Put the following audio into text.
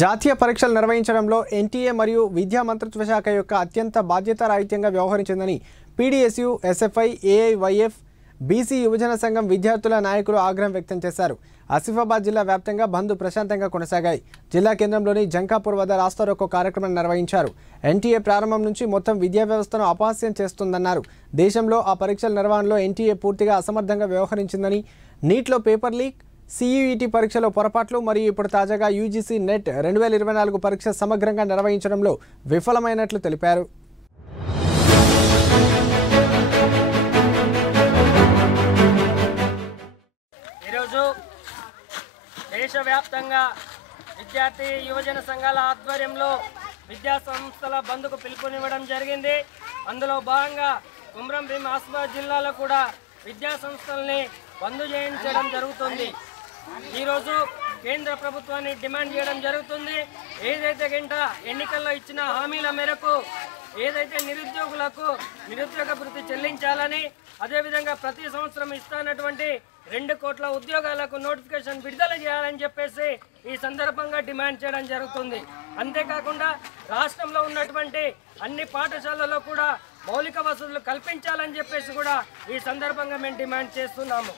జాతీయ పరీక్షలు నిర్వహించడంలో ఎన్టీఏ మరియు విద్యా మంత్రిత్వ శాఖ యొక్క అత్యంత బాధ్యతారాహిత్యంగా వ్యవహరించిందని పీడీఎస్యూ, ఎస్ఎఫ్ఐ, ఏఐవైఎఫ్, బీసీ యువజన సంఘం విద్యార్థుల నాయకులు ఆగ్రహం వ్యక్తం చేశారు. ఆసిఫాబాద్ జిల్లా వ్యాప్తంగా బంద్ ప్రశాంతంగా కొనసాగాయి. జిల్లా కేంద్రంలోని జంకాపూర్ వద్ద రాస్తారోకో కార్యక్రమం నిర్వహించారు. ఎన్టీఏ ప్రారంభం నుంచి మొత్తం విద్యా వ్యవస్థను అపహాస్యం చేస్తుందన్నారు. దేశంలో ఆ పరీక్షల నిర్వహణలో ఎన్టీఏ పూర్తిగా అసమర్థంగా వ్యవహరించిందని, నీట్లో పేపర్ లీక్, సిఈఈటీ పరీక్షలో పొరపాట్లు మరియు ఇప్పుడు తాజాగా యూజీసీ నెట్ 2024 పరీక్ష సమగ్రంగా నిర్వహించడంలో విఫలమైనట్లు తెలిపారు. ఈరోజు దేశవ్యాప్తంగా విద్యార్థి యువజన సంఘాల ఆధ్వర్యంలో విద్యా సంస్థల బంద్కు పిలుపునివ్వడం జరిగింది. అందులో భాగంగా కుమ్రం భీం ఆసిఫాబాద్ జిల్లాలో కూడా విద్యా సంస్థల్ని బంద్ చేయించడం జరుగుతుంది. ఈరోజు కేంద్ర ప్రభుత్వాన్ని డిమాండ్ చేయడం జరుగుతుంది. ఏదైతే ఎన్నికల్లో ఇచ్చిన హామీల మేరకు ఏదైతే నిరుద్యోగులకు నిరుద్యోగ భృతి చెల్లించాలని, అదేవిధంగా ప్రతి సంవత్సరం ఇస్తున్నటువంటి 2 కోట్ల ఉద్యోగాలకు నోటిఫికేషన్ విడుదల చేయాలని చెప్పేసి ఈ సందర్భంగా డిమాండ్ చేయడం జరుగుతుంది. అంతేకాకుండా రాష్ట్రంలో ఉన్నటువంటి అన్ని పాఠశాలల్లో కూడా మౌలిక వసతులు కల్పించాలని చెప్పేసి కూడా ఈ సందర్భంగా మేము డిమాండ్ చేస్తున్నాము.